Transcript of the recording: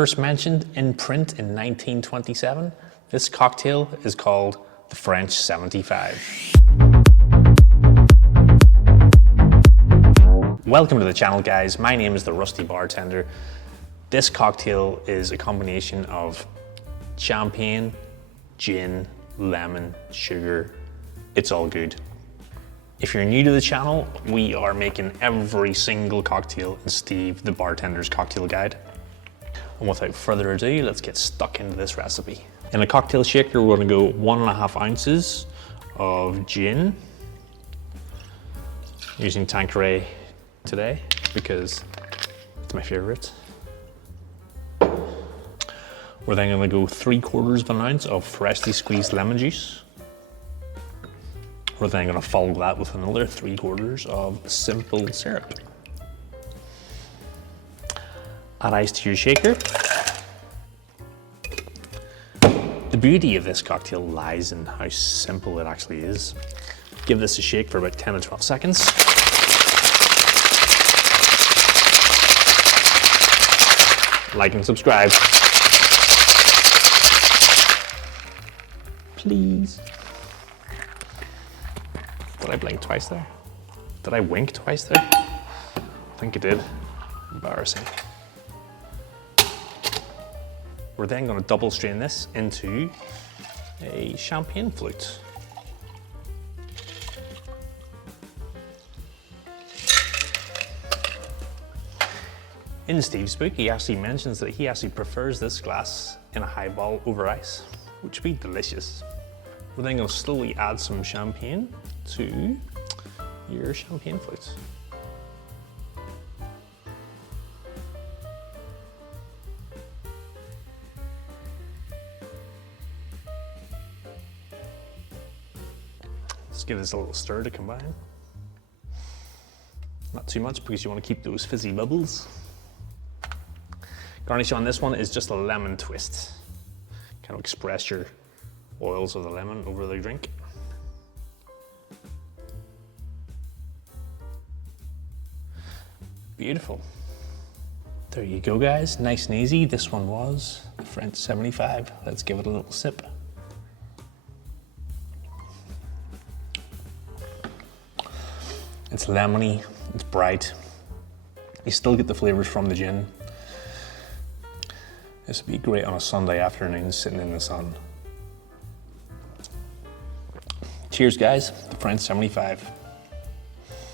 First mentioned in print in 1927, this cocktail is called the French 75. Welcome to the channel, guys. My name is the Rusty Bartender. This cocktail is a combination of champagne, gin, lemon, sugar. It's all good. If you're new to the channel, we are making every single cocktail in Steve the Bartender's cocktail guide. And without further ado, let's get stuck into this recipe. In a cocktail shaker, we're gonna go 1.5 ounces of gin. Using Tanqueray today because it's my favorite. We're then gonna go 3/4 ounce of freshly squeezed lemon juice. We're then gonna follow that with another 3/4 of simple syrup. Add ice to your shaker. The beauty of this cocktail lies in how simple it actually is. Give this a shake for about 10 to 12 seconds. Like and subscribe. Please. Did I blink twice there? Did I wink twice there? I think I did. Embarrassing. We're then going to double strain this into a champagne flute. In Steve's book, he actually mentions that he actually prefers this glass in a highball over ice, which would be delicious. We're then going to slowly add some champagne to your champagne flute. Let's give this a little stir to combine. Not too much because you want to keep those fizzy bubbles. Garnish on this one is just a lemon twist. Kind of express your oils of the lemon over the drink. Beautiful. There you go, guys. Nice and easy. This one was the French 75. Let's give it a little sip. It's lemony, it's bright. You still get the flavors from the gin. This would be great on a Sunday afternoon sitting in the sun. Cheers, guys. The French 75.